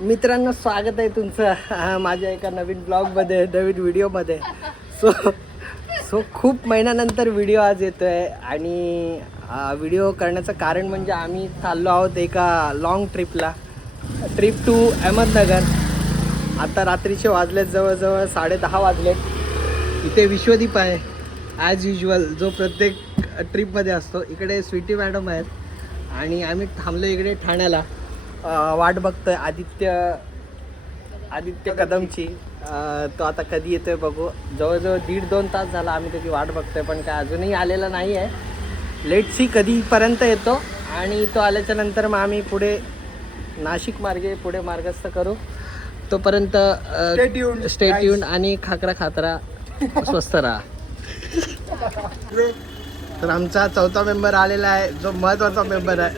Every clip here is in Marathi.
मित्रांनो, स्वागत आहे तुमचं माझ्या एका नवीन ब्लॉगमध्ये, नवीन व्हिडिओमध्ये. सो खूप महिन्यानंतर व्हिडिओ आज येतो आहे. आणि व्हिडिओ करण्याचं कारण म्हणजे आम्ही चाललो आहोत एका लाँग ट्रिप टू अहमदनगर. आता रात्रीचे वाजलेत जवळजवळ 10:30 वाजलेत. इथे विश्वदीप आहे ॲज युजल, जो प्रत्येक ट्रिपमध्ये असतो. इकडे स्वीटी मॅडम आहेत आणि आम्ही थांबलो इकडे ठाण्याला. वाट बघतोय आदित्य कदमची. तो आता कधी येतोय बघू. जवळजवळ 1.5-2 तास झाला आम्ही त्याची वाट बघतोय, पण काय अजूनही आलेला नाही आहे. लेट सी कधीपर्यंत येतो. आणि तो आल्याच्या नंतर मग आम्ही पुढे नाशिक मार्गे पुढे मार्गस्थ करू. तोपर्यंत स्टे ट्यून्ड आणि खाकरा खातरा स्वस्त राहा. तर आमचा 4था मेंबर आलेला आहे, जो महत्त्वाचा मेंबर आहे.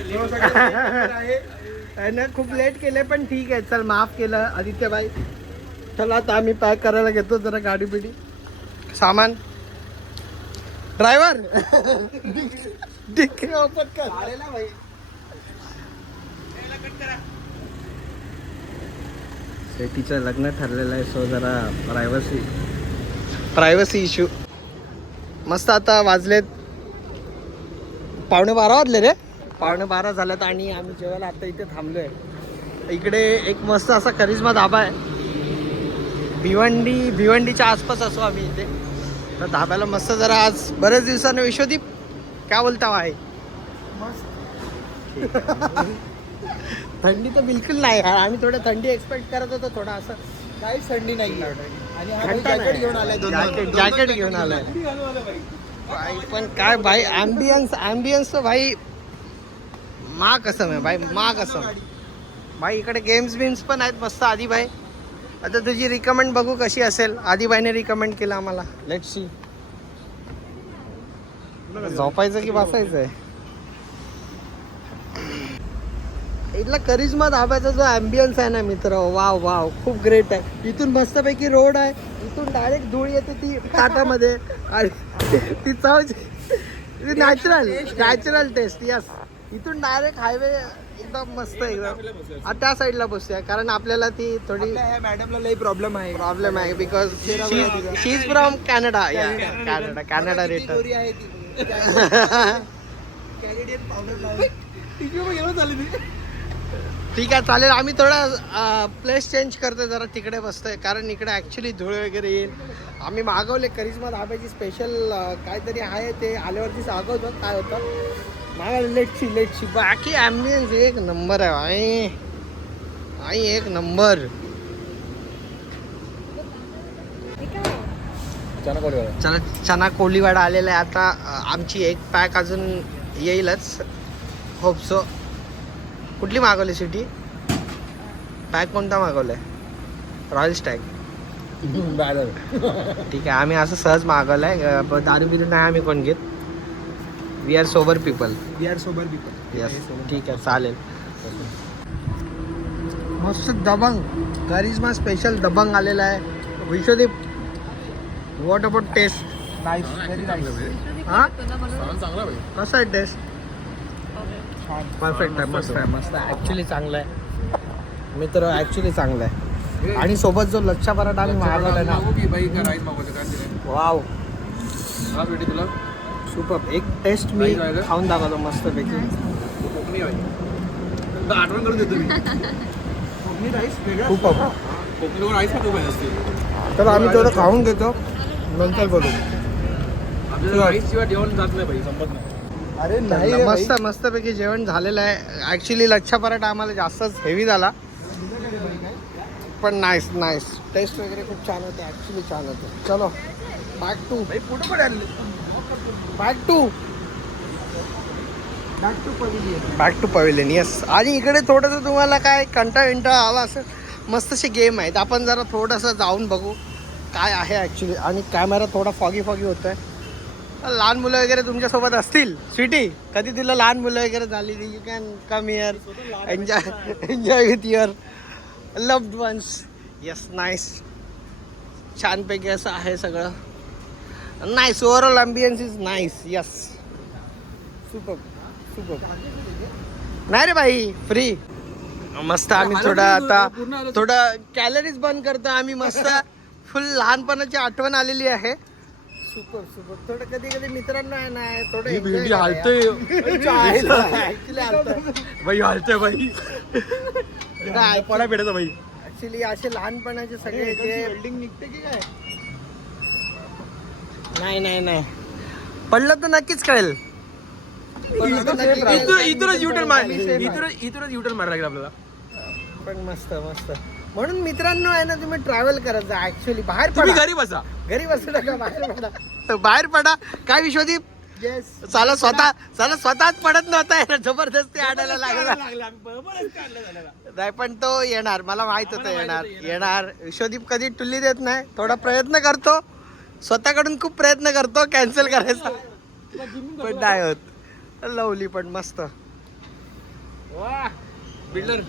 ना खूप लेट केले, पण ठीक आहे, चल माफ केलं आदित्य भाई. चला आता आम्ही पॅक करायला घेतो जरा गाडी बिडी सामान. ड्रायव्हर शेतीचं लग्न ठरलेलं आहे, सो जरा प्रायव्हसी इश्यू. मस्त आता वाजलेत 11:15 वाजले रे. 11:15 झाल्यात आणि आम्ही जेवायला आता इथे थांबलो आहे. इकडे एक मस्त असा करिश्मा धाबा आहे. भिवंडीच्या आसपास असो आम्ही इथे. तर धाब्याला मस्त जरा आज बरेच दिवसानं विश्वदीप काय बोलता आहे. थंडी तर बिलकुल नाही. आम्ही थोडं थंडी एक्सपेक्ट करत होतो, थोडा असं काहीच थंडी नाही. आणि जॅकेट घेऊन आलाय. जॅकेट घेऊन आलाय भाई. पण काय भाई ॲम्बियन्स तर भाई मा कसम आहे भाई, मा कसम भाई. इकडे गेम्स बिम्स पण आहेत मस्त. आदी भाई, आता तुझी रिकमेंड बघू कशी असेल. आदी भाईने रिकमेंड केलं आम्हाला. Let's see. झोपायचं की बसायचं आहे. इथला करिश्मा धाब्याचा जो ॲम्बियन्स आहे ना मित्र, वाव खूप ग्रेट आहे. इथून मस्तपैकी रोड आहे. इथून डायरेक्ट धूळ येते ती ताटामध्ये आणि ती चव नॅचरल टेस्ट. यस, इथून डायरेक्ट हायवे एकदम मस्त. एकदम त्या साईडला बसूया, कारण आपल्याला ती थोडी मॅडमला लई प्रॉब्लेम आहे because she is from Canada. Canada return. ठीक आहे, चालेल. आम्ही थोडा प्लेस चेंज करतोय, जरा तिकडे बसतोय, कारण इकडे ॲक्च्युली धूळ वगैरे येईल. आम्ही मागवले करिश्मा धाब्याची स्पेशल काहीतरी आहे, ते आल्यावरती सांगवतो काय होतं. मागायला लेटची बाकी ॲम्बियन्स एक नंबर आहे आई एक नंबर. चला, चना कोलीवाडा आलेला आहे आता. आमची एक पॅक अजून येईलच, होप सो. कुठली मागवली सिटी पॅक? कोणता मागवलाय? Royal Stag. ठीक आहे, आम्ही असं सहज मागवलाय. दारू बिरू नाही आम्ही कोण घेत. We are sober people. Yes, ठीक आहे, चालेल. मस्त दबंग करिश्मा स्पेशल दबंग आलेला आहे. Vishwadeep, what about taste? Nice, very nice. हां, कसं आहे टेस्ट? परफेक्ट आहे, मस्त आहे. ॲक्च्युली चांगलं आहे मित्र, ॲक्च्युली चांगलं आहे. आणि सोबत जो लच्छा पराठा आम्ही मागवला ना, वाव सुपर. एक टेस्ट मी खाऊन दाखवतो मस्तपैकी. आठवण करून देतो मी. खूप राईस तर आम्ही तेवढं खाऊन घेतो, नंतर बोलू. राईस शिवाय जेवण जात नाही भाई, संपत नाही. अरे नाही, मस्तपैकी जेवण झालेलं आहे. ॲक्च्युली लच्छा पराठा आम्हाला जास्तच हेवी झाला, पण नाईस टेस्ट वगैरे खूप छान होते. ॲक्च्युली छान होते. चलो बॅक टू पवेलियन. येस. आणि इकडे थोडंसं तुम्हाला काय कंटाळा आला असेल, मस्तसे गेम आहेत. आपण जरा थोडंसं जाऊन बघू काय आहे ॲक्च्युली. आणि कॅमेरा थोडा फॉगी होतो आहे. लहान मुलं वगैरे तुमच्यासोबत असतील, स्वीटी कधी तिला लहान मुलं वगैरे झाली, you can come here, enjoy with your loved ones. Yes, nice. छानपैकी असं आहे सगळं. Nice. Overall ambience is nice. Yes, super. नाही रे भाई, फ्री. मस्त आम्ही थोडा आता थोडं कॅलरीज बंद करतो आम्ही मस्त फुल लहानपणाची आठवण आलेली आहे. Super super. थोडं कधी कधी मित्रांना आहे ना थोडं भेंडी हालतोय भाई, हालतोय भाई. पडा भेटायचा भाई. ऍक्च्युली असे लहानपणाचे सगळे जे बिल्डिंग निघते की काय? नाही नाही नाही पडलं तर नक्कीच कळेल. इथूनच युटर्न मार, इथूनच युटर्न मारायला लागेल आपल्याला. पण मस्त मस्त. म्हणून मित्रांनो आहे ना तुम्ही ट्रॅव्हल करत जा. ऍक्च्युअली बाहेर तुम्ही पडा, घरी बसा. घरी बसू नका, बाहेर पडा. बाहेर पडा. काय विश्वदीप येस. साला स्वतःच पडत नव्हता जबरदस्ती आणायला लागला. नाही पण तो येणार, मला माहित होतं येणार. विश्वदीप कधी टुल्ली देत नाही. थोडा प्रयत्न करतो, स्वतःकडून खूप प्रयत्न करतो कॅन्सल करायचा, पण नाही होत. लवली पण मस्त बिल्डर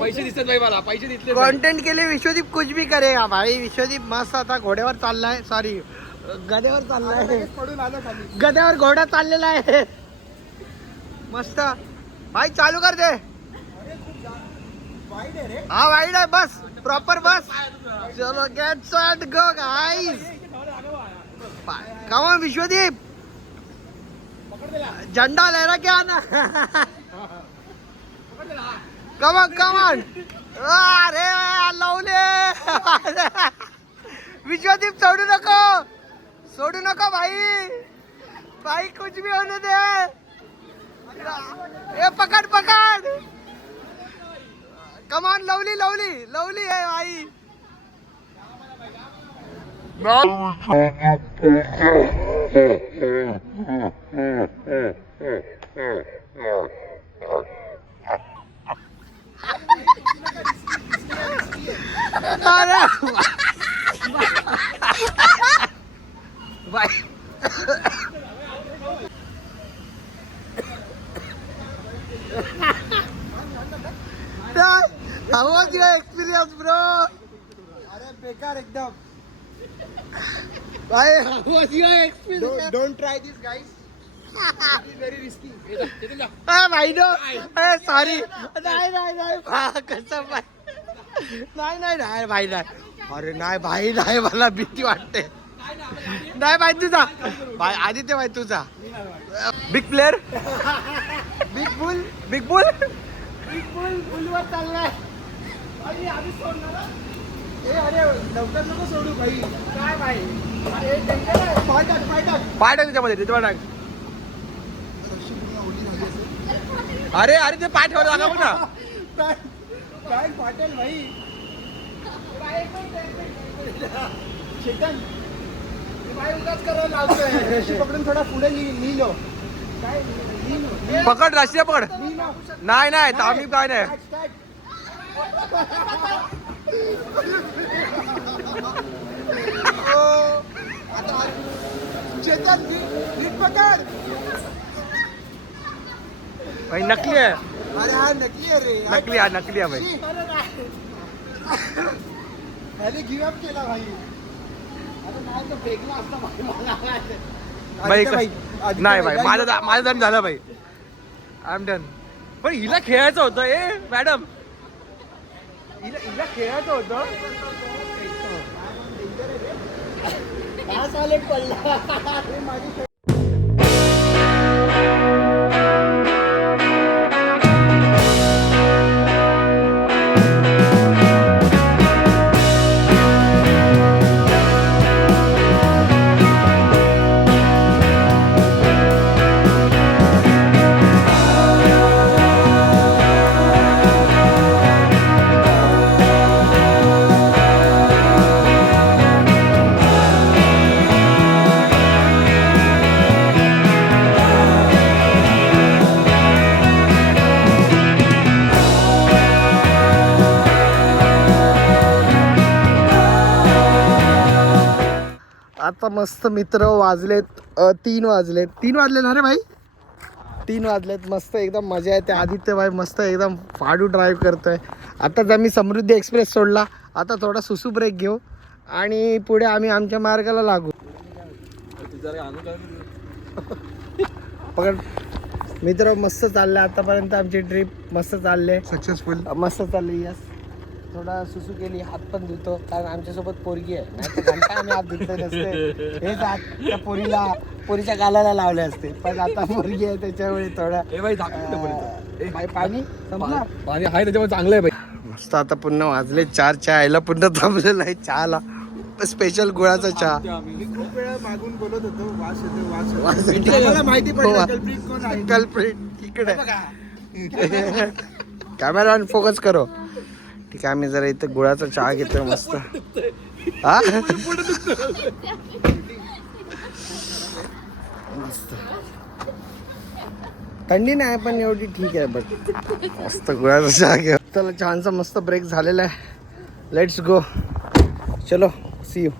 पैसे दिसतात भाई, मला पैसे दिसले. कंटेंट केले विश्वदीप कुछ भी करेगा भाई. विश्वदीप मस्त आता घोड्यावर चाललाय, सॉरी गध्यावर चाललाय. पडून आलं खाली. गध्यावर घोडा चाललेला आहे मस्त. भाई चालू कर दे. हा वाईड आहे, बस प्रॉपर बस. चलो गेट सेट गो गाइस. कम विश्वदीप झंडा लहरा के आना. कमन कमन. अरे लवले. विश्वदीप सोडू नको भाई. भाई कुछ भी होने दे. ए पकड़ कमान. लवली है भाई. अरे भाई how was your experience bro? अरे बेकार एकदम. भाई how was your experience? Don't try this guys. It is very risky. भाई नो सॉरी. नाही कसं नाही भाई नाही. अरे नाही भाई नाही, मला भीती वाटते. नाही भाई तुझा भाई आदित्य भाई तुझा बिग प्लेअर. बिग बुल बुलवर चाललाय. अरे लवकर नको सोडू भाई. काय भाई पाय टाक. पाय टाक त्याच्यामध्ये टाक. अरे ते पाय ठेवायला लागा बघ ना. काय पाटेल भाई. चेतन भाई उगाच करायला लावतोय. रशी पकडून थोडा पुढे लिहिलो. पकड राष्ट्रीय पकड. नाही आम्ही काय नाही. चेतन नीट पकड. भाई नकली आहे. अरे हा नकली आहे रे. नकली आहे भाई. अरे गिव अप केला भाई. अरे नाही तर फेकला असता भाई. नाही भाई माझं डन झालं भाई. I am done. पण हिला खेळायचं होतं मॅडम. हिला खेळायचं होतं. पडला. आता मस्त मित्र वाजलेत 3 वाजले ना रे भाई. 3 वाजलेत. मस्त एकदम मजा येते. आदित्य भाई मस्त एकदम फाडू ड्राईव्ह करतोय. आताच आम्ही समृद्धी एक्सप्रेस सोडला. आता थोडा सुसू ब्रेक घेऊ आणि पुढे आम्ही आमच्या मार्गाला लागू. पकड मित्र मस्त चाललंय आतापर्यंत आमची ट्रिप मस्त चालले सक्सेसफुल. मस्त चालली. यस थोडा सुसू केली हात पण धुतो कारण आमच्यासोबत पोरगी आहे नाही तर घंटा आम्ही हात धुतले नसते. हेच हात त्या पोरीच्या गालाला लावले असते पण आता पोरगी आहे त्याच्यामुळे थोडा पाणी संपला. पाणी आहे त्याच्यामुळे चांगलं आहे भाई. मस्त आता पुन्हा वाजले 4. चहाला पुन्हा थांबलेला आहे. चहाला स्पेशल गुळाचा चहा. खूप वेळा मागून बोलत होतो वास येतो वास येतो. आम्हाला माहिती पडलं हो. कल्प्रिट कोण आहे. कल्प्रिट इकडे कॅमेरा फोकस करो. ठीक आहे आम्ही जरा इथे गुळाचा चहा घेतोय मस्त. हा मस्त थंडी नाही पण एवढी ठीक आहे बट मस्त गुळाचा चहा घे. चला छानसा मस्त ब्रेक झालेला आहे. लेट्स गो चलो सी यू.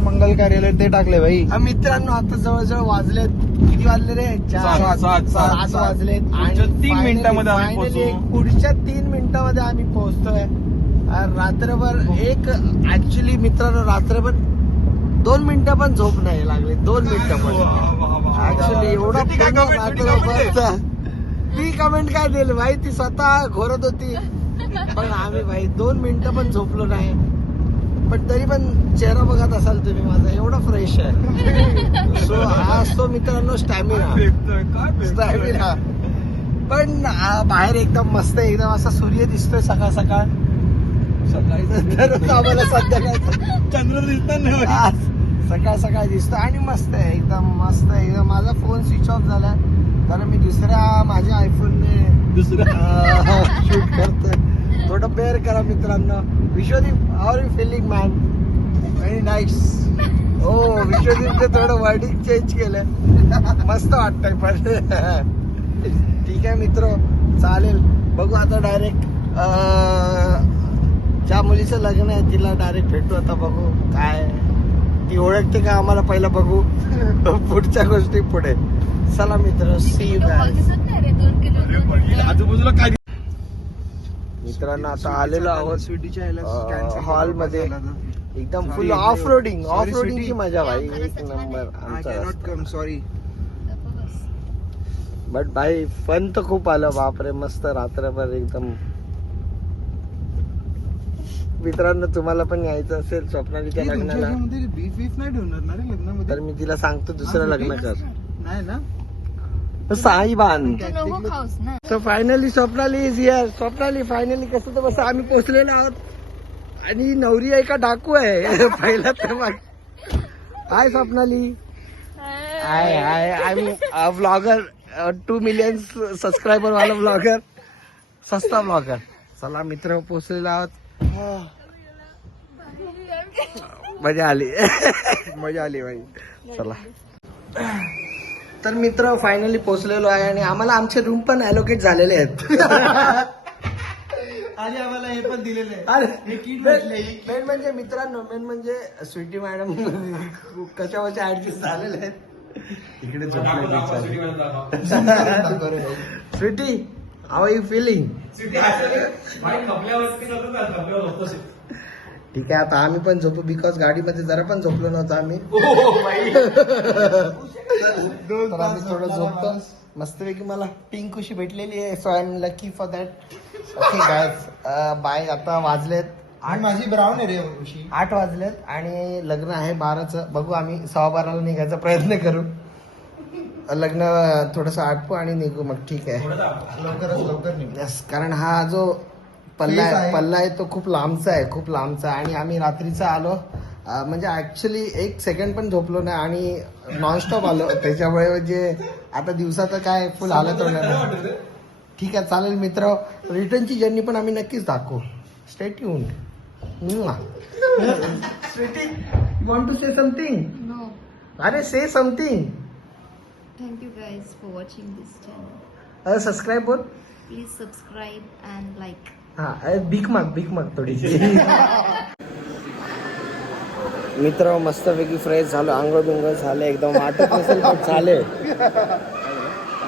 मंगल कार्यालय ते टाकले भाई. मित्रांनो आता जवळजवळ वाजलेत किती वाजले रे? 7 वाजलेत आणि 3 मिनिटांमध्ये आम्ही finally पोहोचू. पुढच्या 3 मिनिटांमध्ये आम्ही पोहोचतोय. रात्रभर ऍक्च्युली मित्रांनो रात्रभर 2 मिनिटं पण झोप नाही लागली. 2 मिनिटं पण ऍक्च्युली एवढा रात्रभर. ती कमेंट काय दिली भाई ती स्वतः घोरत होती पण आम्ही भाई 2 मिनिटं पण झोपलो नाही. पण तरी पण चेहरा बघत असाल तुम्ही माझा एवढा फ्रेश आहे. सो हा असतो मित्रांनो स्टॅमिना. पण बाहेर एकदम मस्त एकदम असा सूर्य दिसतोय सकाळ सकाळ. आम्हाला संध्याकाळ चंद्र दिसत नाही. सकाळ सकाळ दिसतो आणि मस्त आहे एकदम मस्त एकदम. माझा फोन स्विच ऑफ झाला कारण मी दुसऱ्या माझ्या आयफोनने शूट करतोय. थोडं बेअर करा मित्रांनो. Vishwadeep how are you feeling man? Very nice. हो विश्वदीपने थोडं वर्डिंग चेंज केलंय मस्त वाटतंय पण ठीक आहे मित्र चालेल. बघू आता डायरेक्ट ज्या मुलीचं लग्न आहे तिला डायरेक्ट भेटू. आता बघू काय ती ओळखते का आम्हाला पहिलं बघू पुढच्या गोष्टी पुढे. चला मित्र सी यू आजूबाजूला काय मित्रांनो आता आलेलो आहोत स्वीटीच्या हॉल मध्ये. एकदम फुल ऑफ रोडिंग ची मजा भाई एक नंबर आमचा. सॉरी बट भाई फन तर खूप आलं बापरे. मस्त रात्रभर एकदम. मित्रांनो तुम्हाला पण यायचं असेल स्वप्नालीच्या लग्नाला बीफ बीफ नाही ठेवणार ना रे लग्नामध्ये. तर मी तिला सांगतो दुसरं लग्न कर. नाही ना साईबान. नको खाऊस ना. So finally Swapnali is here. Swapnali finally कसं तर बस आम्ही पोहोचलेलो आहोत आणि नवरी आहे का डाकू आहे पहिला तर मग. Hi Swapnali. Hi hi I am vlogger 2 million subscriber वाला व्लॉगर सस्ता व्लॉगर. चला मित्र पोहोचलेलो आहोत. मजा आली मजा आली भाई. चला तर मित्र फायनली पोहोचलेलो आहे आणि आम्हाला आमचे रूम पण अलोकेट झालेले आहेत. आणि आम्हाला हे पण दिलेलं आहे. अरे मेन म्हणजे मित्रांनो मेन म्हणजे स्वीटी मॅडम कशा कशा ऍडजस्ट झालेले आहेत. इकडे Sweety how are you feeling? ठीक आहे आता आम्ही पण झोपू बिकॉज गाडीमध्ये जरा पण झोपलो नव्हतो आम्ही. तर आम्ही थोडं झोपतो मस्तपैकी. मला पिंक उशी भेटलेली आहे so I am lucky for that. Okay guys bye. आता वाजलेत आणि माझी ब्राऊन आहे रे उशी. 8 वाजलेत आणि लग्न आहे 12चं. बघू आम्ही 12:15 निघायचा प्रयत्न करू. लग्न थोडंसं आटपू आणि निघू मग. ठीक आहे लवकर निघू. यस कारण हा जो पल्ला आहे तो खूप लांबचा आणि आम्ही रात्रीचा आलो. म्हणजे ऍक्च्युली 1 सेकंड पण झोपलो नाही आणि नॉनस्टॉप आलो. त्याच्यामुळे म्हणजे आता दिवसाचं काय फुल हालत होणार नाही. ठीक आहे चालेल मित्र. रिटर्नची जर्नी पण आम्ही नक्कीच दाखवू. Stay tuned. Sweety you want to say something? No. अरे say something. Thank you guys for watching this channel. Subscribe बोल. Please subscribe and like. हा भीक माग थोडीशी. मित्र मस्तपैकी फ्रेश झालो. आंघोळ बिंघोळ झाले एकदम. वाटत नसेल पण झाले.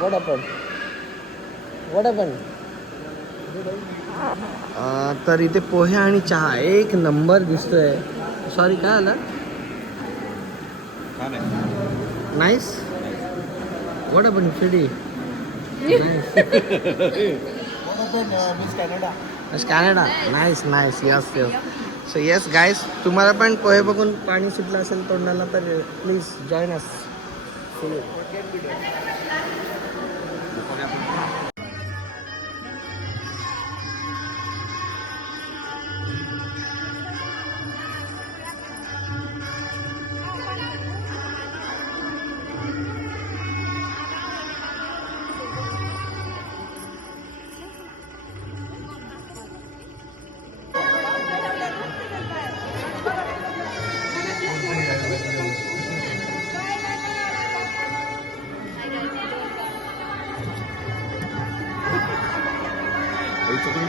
वडा पण तर इथे पोहे आणि चहा एक नंबर दिसतोय. सॉरी काय आलं? Nice. What happened, Freddy? Miss Canada. Miss Canada. Nice. Yes. So yes, guys, तुम्हाला पण पोहे बघून पाणी सुटलं असेल तोंडाला तर प्लीज जॉईन अस.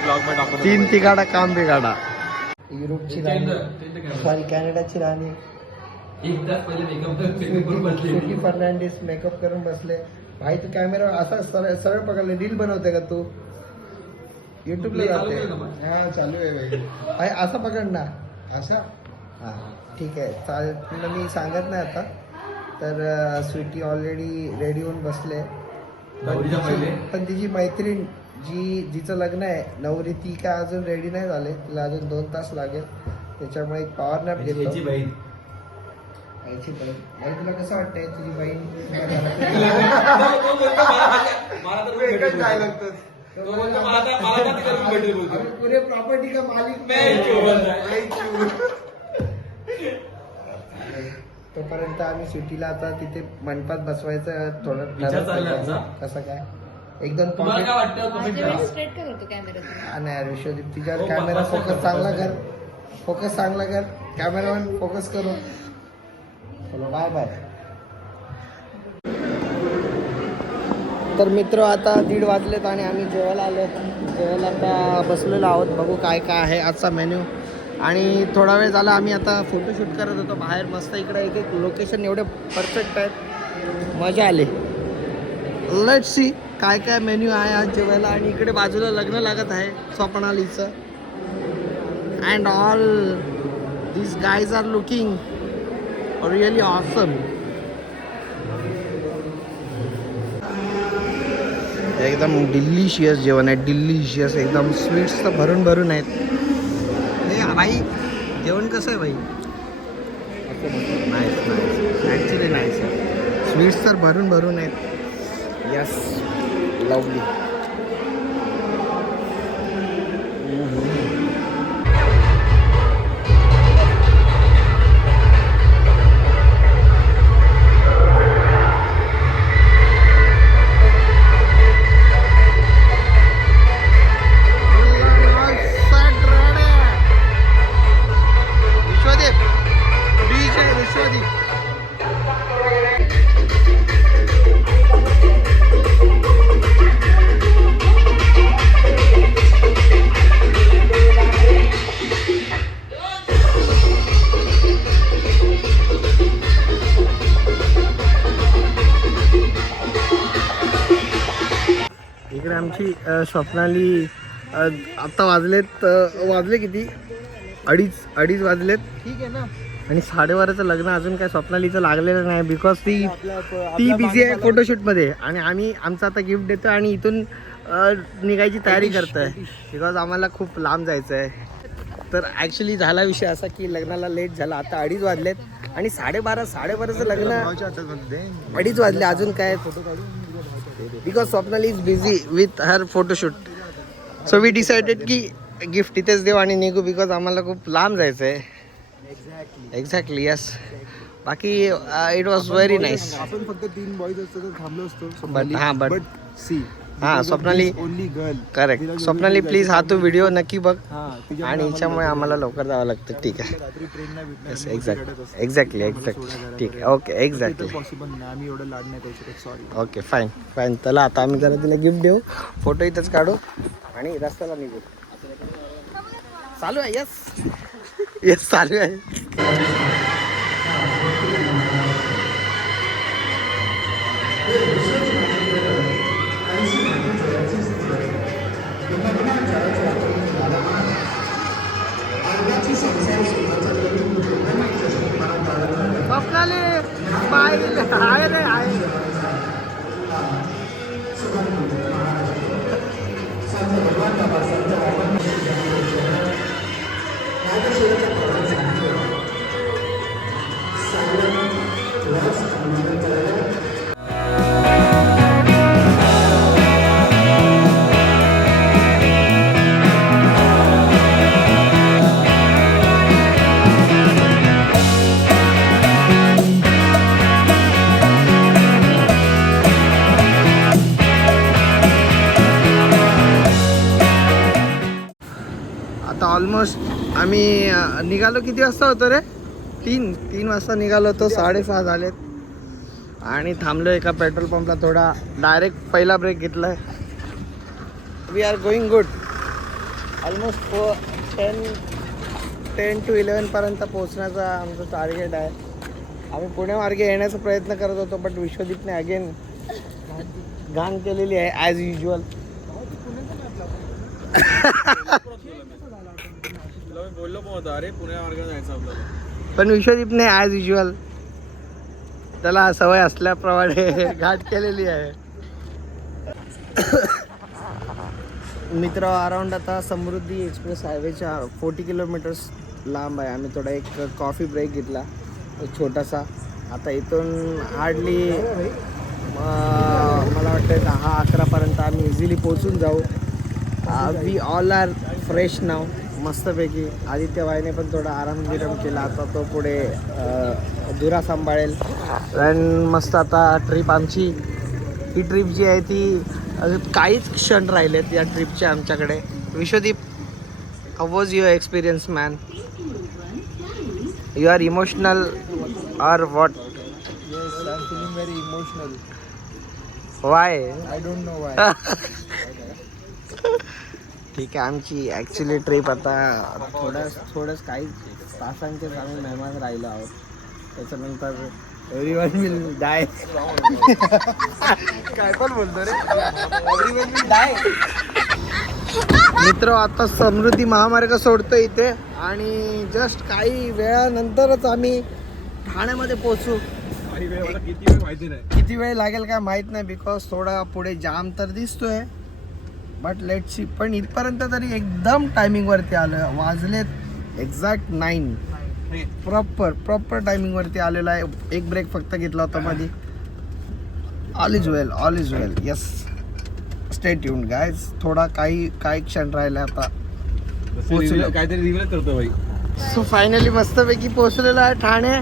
ब्लॉग मध्ये टाकतो. 3 तिघाडा काम बिघाडा. युरोपची राणी सॉरी कॅनडाची राणी स्वीटी फर्नांडिस मेकअप करून बसले. भाई तू कॅमेरा असा सरळ पकडले. रील बनवते का तू? युट्यूबला जाते? हा चालू आहे भाई. असं पकड ना. असा हा ठीक आहे चालेल. तुला मी सांगत नाही आता. तर स्वीटी ऑलरेडी रेडी होऊन बसले. पण तिची मैत्रीण जिचं लग्न आहे नवरी ती काय अजून रेडी नाही झाले. तिला अजून 2 तास लागेल. त्याच्यामुळे एक पॉवर नॅप घेतो. आईची बहीण. आई तुला कसं वाटतंय तुझी बहीण? पुरे प्रॉपर्टी का मालिक तोपर्यंत आम्ही सुट्टीला आता तिथे मंडपात बसवायचं थोडं कसं काय. एकदम स्ट्रेट का करतो कॅमेरा? नाही विश्वदीप तिच्यावर कॅमेरा फोकस चांगला कर. कॅमेरामॅन फोकस करू. चलो बाय. तर मित्र आता 1:30 वाजलेत आणि आम्ही जेवायला आलो. जेवायला आता बसलेलो आहोत. बघू काय काय आहे आजचा मेन्यू. आणि थोडा वेळ झाला आम्ही आता फोटोशूट करत होतो बाहेर. मस्त इकडे एक लोकेशन एवढे परफेक्ट आहेत. मजा आली. लेट्स सी काय काय मेन्यू आहे आज जेवायला. आणि इकडे बाजूला लग्न लागत आहे स्वप्नालीचं. And all this guys are looking really awesome. एकदम डिलिशियस जेवण आहे. डिलिशियस एकदम. स्वीट्स तर भरून भरून आहेत. हे भाई जेवण कसं आहे भाई? नाईस ॲक्च्युली नाईस आहे. स्वीट्स तर भरून भरून आहेत. Yes lovely. इकडे आमची स्वप्नाली आत्ता वाजले किती? अडीच वाजलेत. ठीक आहे ना. आणि 12:30चं लग्न अजून काय स्वप्नालीचं लागलेलं नाही. बिकॉज ती बिझी आहे फोटोशूटमध्ये. आणि आमचं आता गिफ्ट देतो आणि इथून निघायची तयारी करतो आहे. बिकॉज आम्हाला खूप लांब जायचं आहे. तर ॲक्च्युली झाला विषय असा की लग्नाला लेट झाला. आता 2:30 वाजलेत आणि 12:30चं लग्न 2:30 वाजले अजून काय. Because Swapnali is busy with her photoshoot. So we decided की गिफ्ट इथेच देऊ आणि निघू. बिकॉज आम्हाला खूप लांब जायचं आहे. Exactly yes. बाकी इट वॉज व्हेरी नाईस. आपण फक्त 3 बॉईज असतो तर थांबलो असतो. But see Swapnali only girl. Correct. Swapnali please हा तू व्हिडिओ नक्की बघ. आणि हिच्यामुळे आम्हाला लवकर जावं लागतं. ठीक आहे. रात्री ट्रेन नाही येस एक्झॅक्टली ठीक आहे. Okay exactly. पॉसिबल नाही. आम्ही एवढं लाड नाही करू शकत. सॉरी. Okay fine. चला आता आम्ही जरा तिला गिफ्ट देऊ. फोटो इथंच काढू आणि रस्त्याला निघू. चालू आहे. येस चालू आहे. स्वप्नाली स्माइल आहे रे आहे. ऑलमोस्ट आम्ही निघालो किती वाजता होतो रे? 3 वाजता निघालो होतो, 6:30 झालेत आणि थांबलो एका पेट्रोल पंपला थोडा. डायरेक्ट पहिला ब्रेक घेतलाय. We are going good. Almost 10 to 11 पर्यंत पोहोचण्याचा आमचं टार्गेट आहे. आम्ही पुण्यामार्गे येण्याचा प्रयत्न करत होतो, बट विश्वदीपने अगेन घाण केलेली आहे ॲज युजल. बोललो पण होता अरे पुण्या मार्गाने जायचं आपल्याला, पण विश्वदीपने ॲज युजल त्याला सवय असल्याप्रमाणे घाट केलेली आहे. मित्र अराउंड आता समृद्धी एक्सप्रेस हायवेच्या 40 किलोमीटर्स लांब आहे. आम्ही थोडा एक कॉफी ब्रेक घेतला, एक छोटासा. आता इथून हार्डली मला वाटतं 10-11 पर्यंत आम्ही इझिली पोचून जाऊ. वी ऑल आर फ्रेश नाव मस्तपैकी. आदित्य भाईने पण थोडा आराम केला. आता तो पुढे धुरा सांभाळेल. आणि मस्त आता ट्रिप आमची, ही ट्रिप जी आहे ती अजून काहीच क्षण राहिलेत या ट्रिपचे आमच्याकडे. Vishwadeep, how was your experience man? You are emotional or what? Yes I am feeling very emotional. Why? I don't know why. ठीक आहे, आमची ॲक्च्युली ट्रिप आता थोडंच काही तासांचेच आम्ही मेहमान राहिलो आहोत. त्याच्यानंतर एव्हरीवन विल डाय. काय पण बोलतो रे, एव्हरीवन विल डाय. मित्र, आता समृद्धी महामार्ग सोडतो इथे आणि जस्ट काही वेळानंतरच आम्ही ठाण्यामध्ये पोहोचू. काही वेळ मला किती वेळ माहिती नाही. किती वेळ लागेल काय माहीत नाही, बिकॉज थोडा पुढे जाम तर दिसतोय, बट लेट सी. पण इथपर्यंत तरी एकदम टायमिंगवरती आलं. वाजलेत एक्झॅक्ट 9. प्रॉपर टायमिंगवरती आलेला आहे. एक ब्रेक फक्त घेतला होता मध्ये. All is well. Yes, stay tuned guys. थोडा काही क्षण राहिला आता. काहीतरी रिव्हिल करतो भाई. सो फायनली मस्तपैकी पोहोचलेलो आहे ठाणे.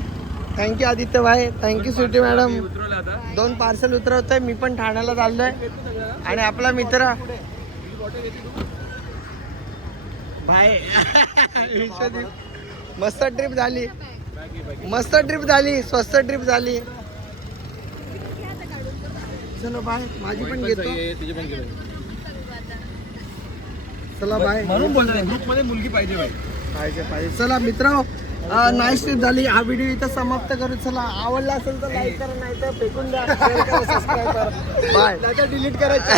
थँक्यू आदित्य भाई, थँक्यू स्वीटी मॅडम. उतरवलं आता. 2 पार्सल उतरवतोय. मी पण ठाण्याला चाललोय. आणि आपला मित्र भाई मस्त ट्रिप झाली, स्वस्त ट्रिप झाली. चलो बाय. माझी पण घेतो. तुझे पण गेले. चला बाय. म्हणून बोलतोय ग्रुप मध्ये मुलगी पाहिजे भाई. पाहिजे. चला मित्रांनो, नाईस ट्रिप झाली. हा व्हिडिओ इथं समाप्त करू. चला, आवडला असेल तर लाईक करा, नाही तर फेकून द्या. सबस्क्राईब करा. बाय. नाही डिलीट करायचं.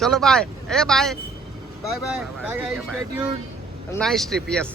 चलो bye. Bye guys, stay tuned. Nice trip. Yes.